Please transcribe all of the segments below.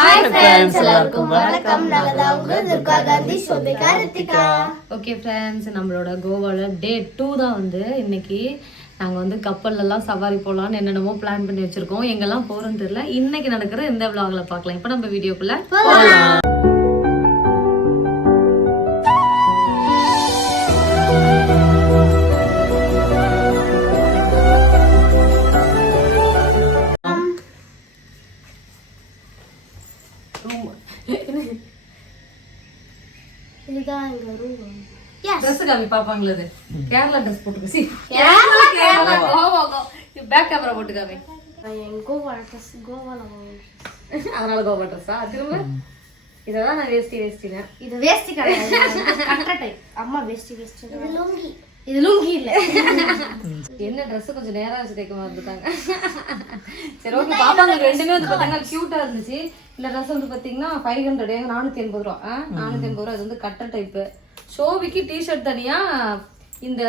Hi friends, எல்லாருக்கும் வணக்கம். நாங்க தான் உங்க துர்கா காந்தி சோபிகா ரித்திகா. ஓகே ஃப்ரெண்ட்ஸ், நம்மளோட கோவால டே 2 தான் வந்து இன்னைக்கு. நாங்கள் வந்து கப்பல்லாம் சவாரி போகலான்னு என்னென்னமோ பிளான் பண்ணி வச்சிருக்கோம். எங்கெல்லாம் போகிறோன்னு தெரியல. இன்னைக்கு நடக்கிற இந்த விளாக்ல பார்க்கலாம். இப்போ நம்ம வீடியோக்குள்ள போகலாம். இதுதான் எங்க ரூம். ட்ரெஸ் காமி பாப்பாங்களே, அது கேரளா ட்ரெஸ் போட்டுக்க. சி கேரளா கோவா பேக் கேமரா போட்டுக்காமே. கோவா ட்ரெஸ் கோவால அதனால கோவா ட்ரெஸ்ஸா திரும்ப இதெல்லாம் நான் வேஸ்டிங்க. இது வேஸ்டி கிடையாது, கட்ட டைப். அம்மா வேஸ்டி இது லுங்கி. இது லுங்கி இல்ல. என்ன ட்ரெஸ் கொஞ்சம் நேரா வச்சு தைக்க மாட்டாங்க. சரி ஓகே, பாப்பாங்க ரெண்டுமே வந்து பாத்தீங்கன்னா கியூட்டா இருந்துச்சு. இந்த ட்ரெஸ் வந்து பாத்தீங்கன்னா 500 480 ரூபா. 480 ரூபா. இது வந்து கட்டர் டைப்பு. ஷோபிக்கு டிஷர்ட் தனியா, இந்த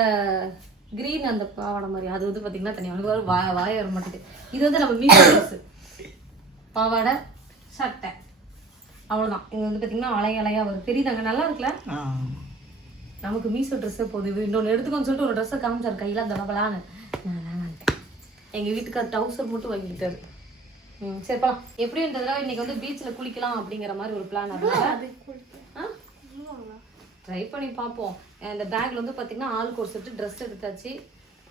கிரீன் அந்த பாவாடை மாதிரி அது வந்து பாத்தீங்கன்னா தனியா. அவனுக்கு வாய வர மாட்டேங்குது. இது வந்து நம்ம மீசோ ட்ரெஸ், பாவாடை சட்டை, அவ்வளவுதான். இது வந்து பாத்தீங்கன்னா அலையா வரும். தெரியுதாங்க, நல்லா இருக்குல்ல? நமக்கு மீசோ ட்ரெஸ்ஸே போகுது. இன்னொன்று எடுத்துக்கோன்னு சொல்லிட்டு ஒரு ட்ரெஸ்ஸை காமிச்சார் கையில் தடவலான்னு. நான் வேணான்ட்டேன். எங்கள் வீட்டுக்கு டவுசர் மட்டும் வாங்கிட்டாரு. சரி போலாம். எப்படின்றதுல இன்னைக்கு வந்து பீச்சில் குளிக்கலாம் அப்படிங்கிற மாதிரி ஒரு பிளான். ட்ரை பண்ணி பார்ப்போம். இந்த பேக்கில் வந்து பார்த்தீங்கன்னா ஆளுக்கு ஒரு செட்டு ட்ரெஸ் எடுத்தாச்சு.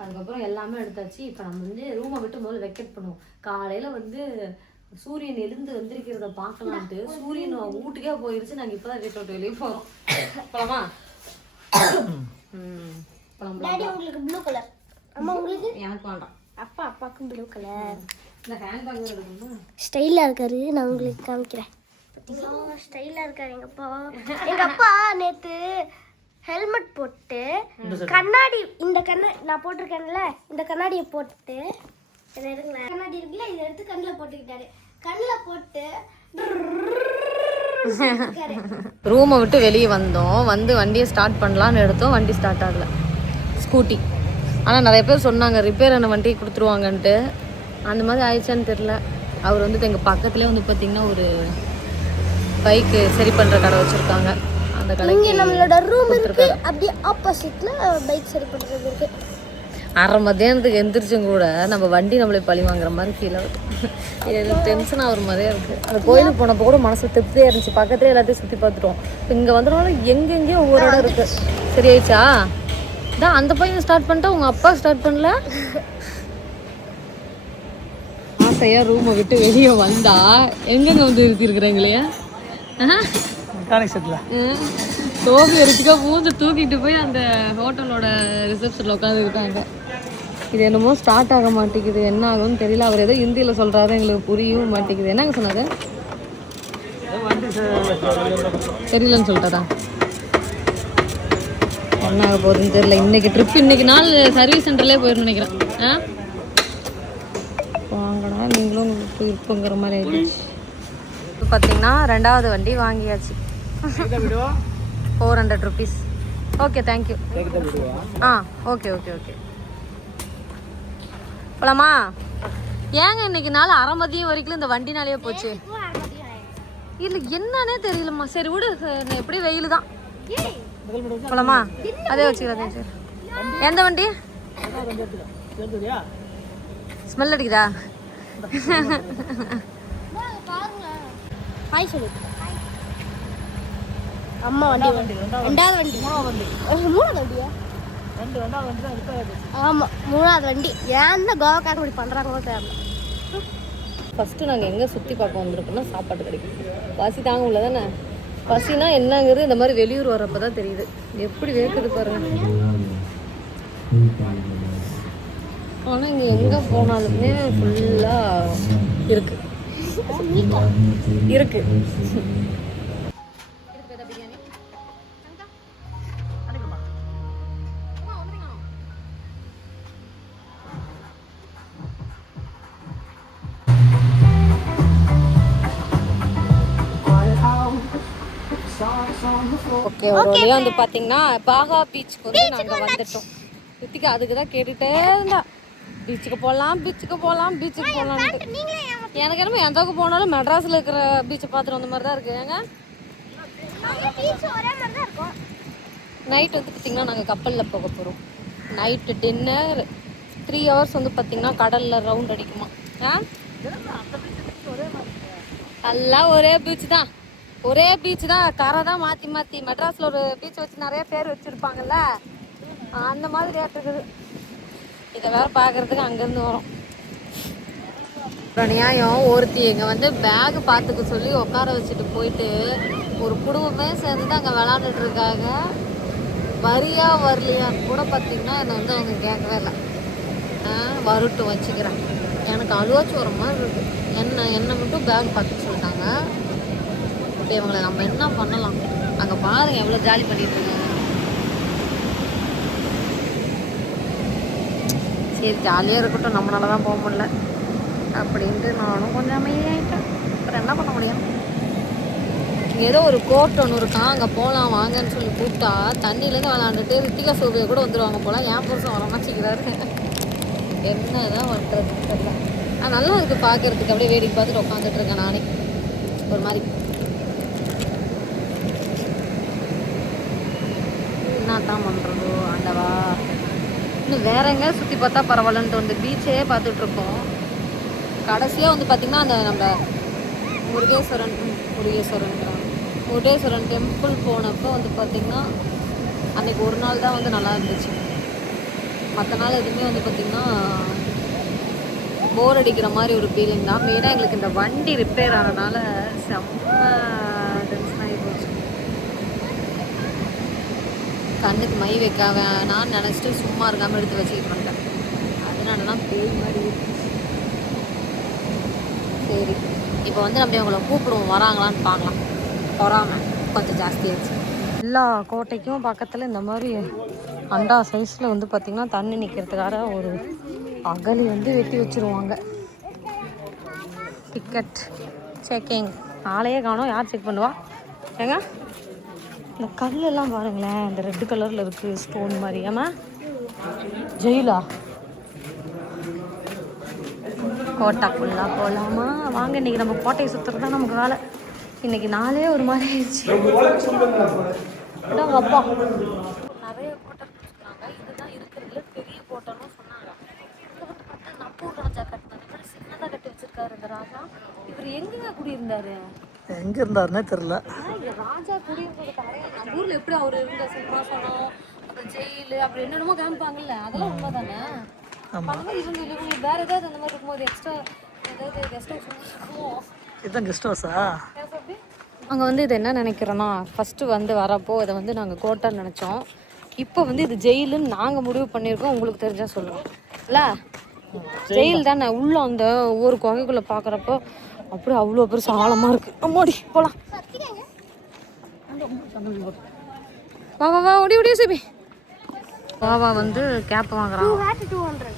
அதுக்கப்புறம் எல்லாமே எடுத்தாச்சு. இப்போ நம்ம வந்து ரூமை விட்டு முதல்ல வெக்கேட் பண்ணுவோம். காலையில் வந்து சூரியன் எழுந்து வந்திருக்கிறத பார்க்கலான்ட்டு சூரியன் வீட்டுக்கே போயிருச்சு. நாங்கள் இப்போ தான் வீட்டை விட்டு வெளியே போகிறோம். போலாமா? உங்களுக்கு ப்ளூ கலர். அம்மா உங்களுக்கு? எனக்கு வேண்டாம். அப்பாவுக்கும் ப்ளூ கலர். இந்த ஹேண்ட் பேக் எடுக்கணுமா? ஸ்டைலா இருக்காரு. நான் உங்களுக்கு காமிக்கிறேன். ஸ்டைலா இருக்காரு எங்க அப்பா. எங்க அப்பா நேத்து ஹெல்மெட் போட்டு கண்ணாடி, நான் போட்டிருக்கேன்ல, இந்த கண்ணாடியை போட்டு கண்ணாடி இருக்குல்ல, இதை எடுத்து கண்ணில் போட்டுக்கிட்டாரு. கண்ணில் போட்டு ரூமை விட்டு வெளியே வந்தோம். வந்து வண்டியை ஸ்டார்ட் பண்ணலான்னு எடுத்தோம். வண்டி ஸ்டார்ட் ஆகல, ஸ்கூட்டி. ஆனால் நிறைய பேர் சொன்னாங்க ரிப்பேர் ஆன வண்டியை கொடுத்துருவாங்கன்ட்டு. அந்த மாதிரி ஆயிடுச்சான்னு தெரில. அவர் வந்து எங்கள் பக்கத்துலேயே வந்து பார்த்திங்கன்னா ஒரு பைக்கு சரி பண்ணுற கடை வச்சுருக்காங்க. அந்த கடைக்கு நம்மளோட ரூம் இருக்கு. அப்படியே ஆப்போசிட்டில் பைக் சரி பண்ணுறது இருக்கு. அரை மத்தியானத்துக்கு எந்திரிச்சும் கூட நம்ம வண்டி நம்மளை பழி வாங்குற மாதிரி ஃபீல் ஆகுது. எனக்கு டென்ஷன் ஆகிற மாதிரியே இருக்குது. அந்த கோயிலுக்கு போனப்போ கூட மனசு திருப்தியாக இருந்துச்சு. பக்கத்துலேயே எல்லாத்தையும் சுற்றி பார்த்துட்டோம். இப்போ இங்கே வந்தனால எங்கெங்கேயும் ஒவ்வொரு இடம் இருக்குது. சரி ஆயிடுச்சா? தான் அந்த பையன் ஸ்டார்ட் பண்ணிட்டா, உங்கள் அப்பா ஸ்டார்ட் பண்ணல. ஆசையாக ரூமை விட்டு வெளியே வந்தா எங்கெங்கே வந்து இருக்கிறீங்களே. சோபி வரைக்கும் மூஞ்சு தூக்கிட்டு போய் அந்த ஹோட்டலோட ரிசப்ஷனில் உட்காந்து இருக்காங்க. இது என்னமோ ஸ்டார்ட் ஆக மாட்டேங்குது. என்ன ஆகும்னு தெரியல. அவர் ஏதோ ஹிந்தியில் சொல்கிறாரு, எங்களுக்கு புரியவும் மாட்டேங்குது. என்னங்க சொன்னாரு? தெரியலன்னு சொல்லிட்டாரா? என்ன ஆக போகுதுன்னு தெரியல. இன்னைக்கு ட்ரிப், இன்னைக்கு நாள் சர்வீஸ் சென்டர்லேயே போயிருந்து நினைக்கிறேன். வாங்கடா நீங்களும் உங்களுக்கு இருப்புங்கிற மாதிரி ஆயிடுச்சு. இப்போ பார்த்தீங்கன்னா 2வது வண்டி வாங்கியாச்சு. 400 rupees. Okay, thank you. ஓகே போலாமா? ஏங்க இன்னைக்கு நாள் அரை மதியம் வரைக்கும் இந்த வண்டினாலேயே போச்சு. இல்லை என்னன்னே தெரியலம்மா. சரி விடு, எப்படி வெயில் தான். போலாமா? அதே வச்சுக்கிறேன். சரி, எந்த வண்டி? ஸ்மெல் அடிக்குதா? ஹாய் சொல்லு. அம்மா வண்டி 2வது வண்டி. 3வது வண்டியா? ஆமாம், 3வது வண்டி. ஏன் தான் கோவாக்காரங்க இப்படி பண்ணுறாங்களோ தெரியல. ஃபஸ்ட்டு நாங்கள் எங்கே சுற்றி பார்க்க வந்திருக்கோம்னா சாப்பாடு கிடைக்கும். பசி தாங்க உள்ள தானே. பசினா என்னங்கிறது இந்த மாதிரி வெளியூர் வரப்போ தான் தெரியுது. எப்படி வேக்குது பாருங்க. ஆனால் இங்கே எங்கே போனாலுமே ஃபுல்லாக இருக்கு. ஓகே, ஒரு வழியாக வந்து பார்த்தீங்கன்னா பாகா பீச்சுக்கு வந்து நாங்கள் வந்துட்டோம். ரித்திகா அதுக்கு தான் கேட்டுகிட்டே இருந்தா, பீச்சுக்கு போகலாம். எனக்கு என்னமோ எந்த அளவுக்கு போனாலும் மெட்ராஸில் இருக்கிற பீச்சை பார்த்துட்டு வந்த மாதிரி தான் இருக்குது. ஏங்க நைட் வந்து பார்த்திங்கன்னா நாங்கள் கப்பலில் போக போகிறோம். நைட்டு டின்னர் 3 hours வந்து பார்த்திங்கன்னா கடலில் ரவுண்ட் அடிக்குமா. எல்லாம் ஒரே பீச் தான், ஒரே பீச் தான். கரை தான் மாற்றி மாற்றி. மெட்ராஸில் ஒரு பீச் வச்சு நிறைய பேர் வச்சுருப்பாங்கல்ல, அந்த மாதிரி இருக்குது. இதை வேறு பார்க்குறதுக்கு அங்கேருந்து வரோம். நியாயம் ஒருத்தி இங்கே வந்து பேக் பார்த்துக்க சொல்லி உட்கார வச்சுட்டு போயிட்டு ஒரு குடும்பமே சேர்ந்து தான் அங்கே விளாண்டுட்டு இருக்காங்க. வரியா வரலையான்னு கூட பார்த்தீங்கன்னா என்னை வந்து அவங்க கேட்கவே இல்லை. வரட்டும் வச்சுக்கிறேன். எனக்கு அழுவாச்சு வர மாதிரி இருக்குது. என்னை மட்டும் பேக் பார்த்துக்க சொல்லிட்டாங்க. இப்போ இவங்களை நம்ம என்ன பண்ணலாம்? அங்கே பாருங்க எவ்வளோ ஜாலி பண்ணிட்டு இருக்காங்க. சரி ஜாலியாக இருக்கட்டும், நம்மளால தான் போக முடியல அப்படின்ட்டு நானும் கொஞ்சம் அமைதியாகிட்டேன். அப்புறம் என்ன பண்ண முடியும்? ஏதோ ஒரு கோர்ட் ஒன்று இருக்கான், அங்கே போகலாம் வாங்கன்னு சொல்லி கூப்பிட்டா தண்ணியிலேருந்து விளாண்டுட்டு ரித்திகா சோபியை கூட வந்துடுவாங்க போல். என் புருஷன் வர மாட்டேங்கிறாரு. என்ன தான் பண்ணுறதுன்னு தெரியல. நல்லா இருக்குது பார்க்குறதுக்கு. அப்படியே வேடிக்கை பார்த்துட்டு உட்காந்துட்டு இருக்கேன் நானே ஒரு மாதிரி. என்ன தான் பண்ணுறதோ ஆண்டவா. இன்னும் வேற எங்கே சுற்றி பார்த்தா பரவாயில்லன்ட்டு வந்து பீச்சே பார்த்துட்ருக்கோம். கடைசியாக வந்து பார்த்திங்கன்னா அந்த நம்ம முருகேஸ்வரன் டெம்பிள் போனப்போ வந்து பார்த்திங்கன்னா அன்றைக்கி ஒரு நாள் தான் வந்து நல்லா இருந்துச்சு. மற்ற நாள் எதுவுமே வந்து பார்த்திங்கன்னா போர் அடிக்கிற மாதிரி ஒரு ஃபீலிங் தான். மெயினாக எங்களுக்கு இந்த வண்டி ரிப்பேர் ஆனதுனால செம்ம டென்ஷன் ஆகி போச்சு. கண்ணுக்கு மை வைக்க வேணான்னு நினச்சிட்டு சும்மா இருக்காமல் எடுத்து வச்சுக்கிட்டு வந்துட்டேன். அதனால தான் பேய் மாதிரி இருந்துச்சு. சரி இப்போ வந்து நம்ம அவங்கள கூப்பிடுவோம், வராங்களான்னு பார்க்கலாம். பொறாமல் கொஞ்சம் ஜாஸ்தியாச்சு. எல்லா கோட்டைக்கும் பக்கத்தில் இந்த மாதிரி அண்டா சைஸில் வந்து பார்த்திங்கன்னா தண்ணி நிற்கிறதுக்காக ஒரு அகலி வந்து வெட்டி வச்சுருவாங்க. டிக்கெட் செக்கிங் ஆளையே காணோம். யார் செக் பண்ணுவா? ஏங்க இந்த கல்லெல்லாம் பாருங்களேன், இந்த ரெட் கலரில் இருக்குது ஸ்டோன் மாதிரி. ஏமா ஜெயிலா கோட்டைக்குள்ளா போகலாமா? வாங்க, இன்றைக்கி நம்ம கோட்டையை சுற்றுறது தான் நமக்கு வேலை. இன்றைக்கி நாளே ஒரு மாதிரி ஆயிடுச்சு. அப்பா நிறைய கோட்டை சொன்னாங்க. இதுதான் இருக்கிறதுல பெரிய கோட்டைன்னு சொன்னாங்க. இதை வந்து பார்த்தா நம்ம ஊர் ராஜா கட்டினது மாதிரி சின்னதாக கட்டி வச்சிருக்காரு இந்த ராஜா. இவர் எங்கேங்க குடியிருந்தாரு? எங்க இருந்தாருன்னே தெரியல. ராஜா குடியிருந்ததுக்கு அடையாளம் நம்ம ஊர்ல எப்படி அவர் இருந்த சிம்மாசனம், அப்புறம் ஜெயிலு, அப்படி என்னென்னமோ காமிப்பாங்கல்ல, அதெல்லாம் உண்மை தானே? இவங்க வேற ஏதாவது அந்த மாதிரி இருக்கும்போது எக்ஸ்ட்ரா ஏதாவது கெஸ்ட் ஹவுஸ் இருக்குமோ? இதுதான் கெஸ்ட் ஹவுஸா? அங்கே வந்து இது என்ன நினைக்கிறோன்னா, ஃபஸ்ட்டு வந்து வரப்போ இதை வந்து நாங்கள் கோட்டைன்னு நினச்சோம். இப்போ வந்து இது ஜெயிலுன்னு நாங்கள் முடிவு பண்ணியிருக்கோம். உங்களுக்கு தெரிஞ்சால் சொல்லுவோம் இல்லை? ஜெயில் தானே. உள்ள அந்த ஒவ்வொரு குகைக்குள்ளே பார்க்குறப்போ அப்படியே அவ்வளோ பெருசு ஆழமாக இருக்குது. அம்மாடி போகலாம். வா வா வா ஓடி ஓடியே சிபி. வாவா வந்து கேப் வாங்குறான். 200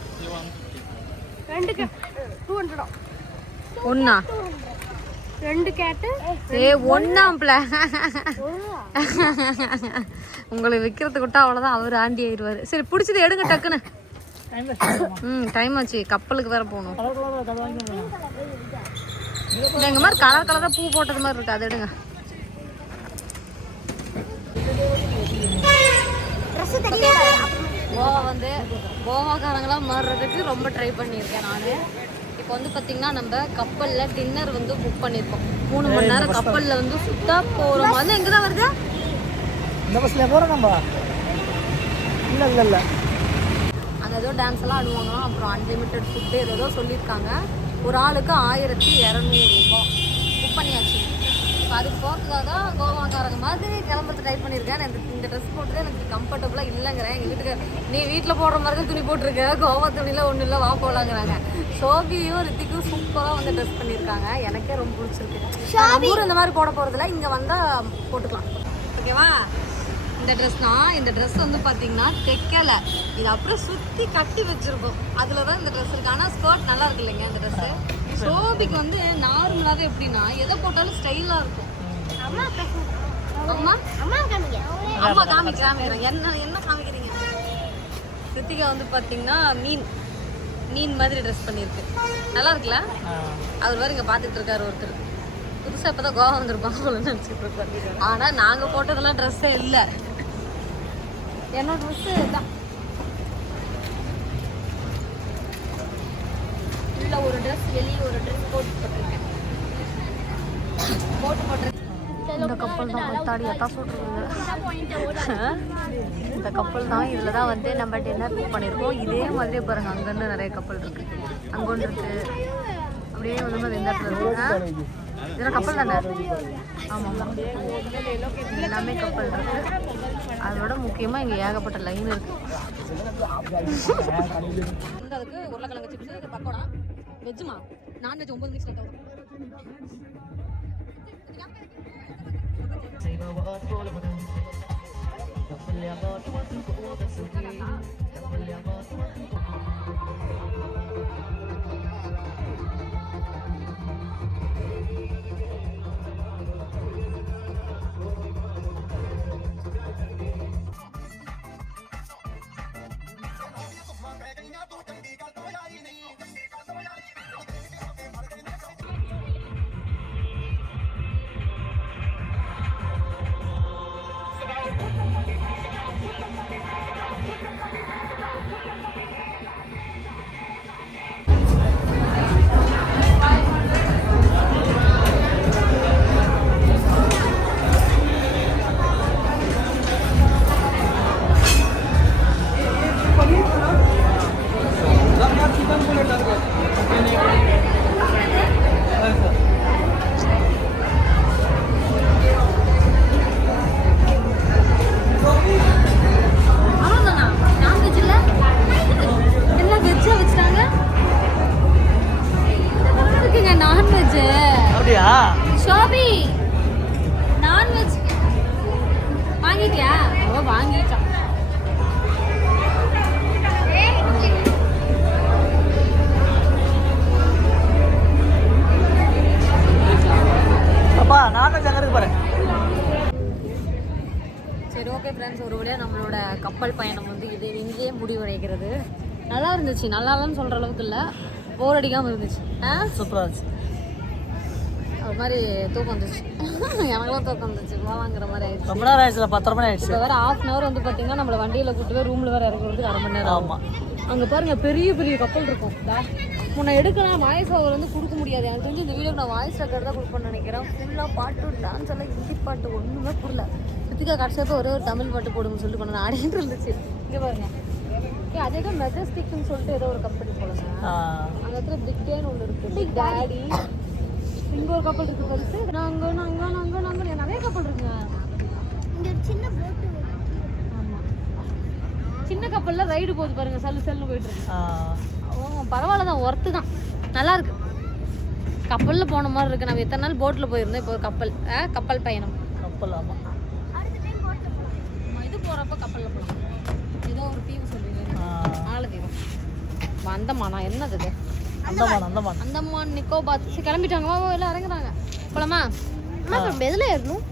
2 200 ஒன்னா 2 கேட்டு ஒன்னாம்ல உங்களை விற்கிறதுக்கு விட்டா அவ்வளோதான், அவர் ஆண்டி ஆயிடுவார். சரி பிடிச்சது எடுங்க டக்குன்னு. டைம் ஆச்சு, கப்பலுக்கு வேற போகணும். எங்கள் மாதிரி கலர் கலராக பூ போட்டது மாதிரி இருக்கு, அது எடுங்க. கோவா வந்து கோவாக்காரங்களாம் மாறுறதுக்கு ரொம்ப ட்ரை பண்ணியிருக்கேன் நான். இப்போ வந்து பார்த்திங்கன்னா நம்ம கப்பலில் டின்னர் வந்து புக் பண்ணியிருக்கோம். 3 மணி நேரம் கப்பலில் வந்து சுத்தா போகிறோம். வந்து எங்கே தான் வருது? இந்த பஸ்ஸில் போகிறோம் நம்ம. இல்லை இல்லை இல்லை அங்கே ஏதோ டான்ஸ் எல்லாம் ஆடுவாங்களாம். அப்புறம் அன்லிமிட்டட் ஃபுட்டு ஏதோ சொல்லியிருக்காங்க. ஒரு ஆளுக்கு 1200 ரூபாய் புக் பண்ணியாச்சு. இப்போ அதுக்கு போகிறதுக்காக தான் கோவாக்காரங்க மாதிரி கிளம்புறது ட்ரை பண்ணியிருக்கேன். இந்த ட்ரெஸ் போட்டது எனக்கு கம்ஃபர்டபுளாக இல்லைங்கிறேன். எங்கள் வீட்டுக்கு நீ வீட்டில் போடுற மாதிரி தான் துணி போட்டிருக்க, கோவா துணியில் ஒன்றும் இல்லை, வா போகலாங்கிறாங்க. ஷோபியும் ரித்திக்கும் சூப்பராக வந்து ட்ரெஸ் பண்ணியிருக்காங்க. எனக்கே ரொம்ப பிடிச்சிருக்கு. ஊர் இந்த மாதிரி போட போகிறதில்ல, இங்கே வந்தால் போட்டுக்கலாம். ஓகேவா? இந்த ட்ரெஸ் தான். இந்த ட்ரெஸ் வந்து பார்த்தீங்கன்னா தைக்கலை, இது அப்புறம் சுற்றி கட்டி வச்சுருக்கோம். அதில் தான் இந்த ட்ரெஸ் இருக்குது. ஆனால் ஸ்கர்ட் நல்லா இருக்கு இல்லைங்க இந்த ட்ரெஸ்ஸு. ஷோபிக்கு வந்து நார்மலாகவே எப்படின்னா எதை போட்டாலும் ஸ்டைலாக இருக்கும். அம்மா காமிக்கிறேன். என்ன காமிக்கிறீங்க? ரித்திகா வந்து பார்த்தீங்கன்னா மீன் மீன் மாதிரி ட்ரெஸ் பண்ணியிருக்கு. நல்லா இருக்குல்ல? அவர் வேறு இங்கே பார்த்துட்டு இருக்காரு ஒருத்தர். புதுசாக இப்போ தான் கோவா வந்துருப்பாங்க நினச்சிட்டு இருப்பாரு. ஆனால் நாங்கள் போட்டதெல்லாம் ட்ரெஸ்ஸே இல்லை. என்னோட ட்ரெஸ்ஸு தான் உள்ள ஒரு ட்ரெஸ், வெளியே ஒரு ட்ரெஸ் போட்டுருக்கேன். இந்த கப்பல் தான் கொத்தாடியாக தான் சொல்கிறீங்க. இந்த கப்பல் தான். இதில் தான் வந்து நம்ம டின்னர் புக் பண்ணியிருக்கோம். இதே மாதிரியே பாருங்கள், அங்கேருந்து நிறைய கப்பல் இருக்குது. அங்கே ஒன்று இருக்குது, அப்படியே வந்து இந்த இடத்துல இருக்குது. இதெல்லாம் கப்பல் தானே? ஆமாம், எல்லாமே கப்பல் இருக்குது. அதோட முக்கியமாக இங்கே ஏகப்பட்ட லைன் இருக்குது. இந்த அதுக்கு உருளைக்கிழங்கு சிப்ஸ், பக்கோடா, வெஜ்ஜுமா நான்வெஜ் 9 மினிட்ஸ் ஆகும். ஷோபி நான்வெஜ் வாங்கிட்டியா? வாங்கிட்டான். அப்பா நான்வெஜ் அங்கே இருக்கு பாரு. சரி, ஓகே ஃப்ரெண்ட்ஸ், ஒரு வழியாக நம்மளோட கப்பல் பயணம் வந்து இது இங்கேயே முடிவடைகிறது. நல்லா இருந்துச்சு. நல்லா இல்லைன்னு சொல்கிற அளவுக்கு இல்லை, போர் அடிக்காமல் இருந்துச்சு. சூப்பராக இருந்துச்சு. ஒரு மாதிரி தூக்கம் வந்துச்சு. எனக்கெல்லாம் தூக்கம் வந்துச்சு. போகலாங்கிற மாதிரி ஆயிடுச்சு. ரொம்ப நேரம் ஆயிடுச்சு, 10 மணி ஆயிடுச்சு. இப்போ வேறு ½ hour வந்து பார்த்தீங்கன்னா நம்மளை வண்டியில் கூப்பிட்டு போய் ரூமில் வேறு இறங்குறதுக்கு 1/2 மணி நேரம். ஆமாம். அங்கே பாருங்கள், பெரிய பெரிய கப்பல் இருக்கும். முன்ன எடுக்கலாம், வாய்ஸ் ஓவர் வந்து கொடுக்க முடியாது. எனக்கு தெரிஞ்சு இந்த வீடியோக்கு நான் வாய்ஸ் ரெக்கார்ட் தான் கொடுப்பேன்னு நினைக்கிறேன். ஃபுல்லாக பாட்டு, டான்ஸ் எல்லாம், ஹிந்தி பாட்டு ஒன்றுமே புரியல. கிருத்திகா கடைசியாக ஒரே ஒரு தமிழ் பாட்டு போடுங்கன்னு சொல்லிட்டு கொண்டு ஆடிட்டு இருந்துச்சு. இங்கே பாருங்க, அதே தான் மெஜஸ்டிக்னு சொல்லிட்டு ஏதோ ஒரு கம்பெனி போடுங்க. அந்த இடத்துல பிக் டேன்னு ஒன்று இருக்குது, பிக் டேடி. இங்கே ஒரு கப்பல் இருக்குது பெருசு. நாங்கள் நிறைய கப்பல் இருக்குங்க. இங்க சின்ன போட்டு. ஆமாம், சின்ன கப்பலில் ரைடு போகுது பாருங்க, சல்லுன்னு போயிட்டு இருக்கு. பரவாயில்ல தான், ஒர்த்து தான், நல்லா இருக்கு. கப்பலில் போன மாதிரி இருக்கு. நம்ம எத்தனை நாள் போட்டில் போயிருந்தோம், இப்போ ஒரு கப்பல் பயணம். கப்பல். ஆமாம், இது போகிறப்ப கப்பலில் போகலாம். ஏதோ ஒரு தீவு சொல்லுவீங்க, ஆலத்தீவு. அந்தமானா என்னது இது? அந்தமான் நிக்கோபார். கிளம்பிட்டாங்க, எல்லாம் இறங்குறாங்க. போலாமா? எதில் ஏறணும்?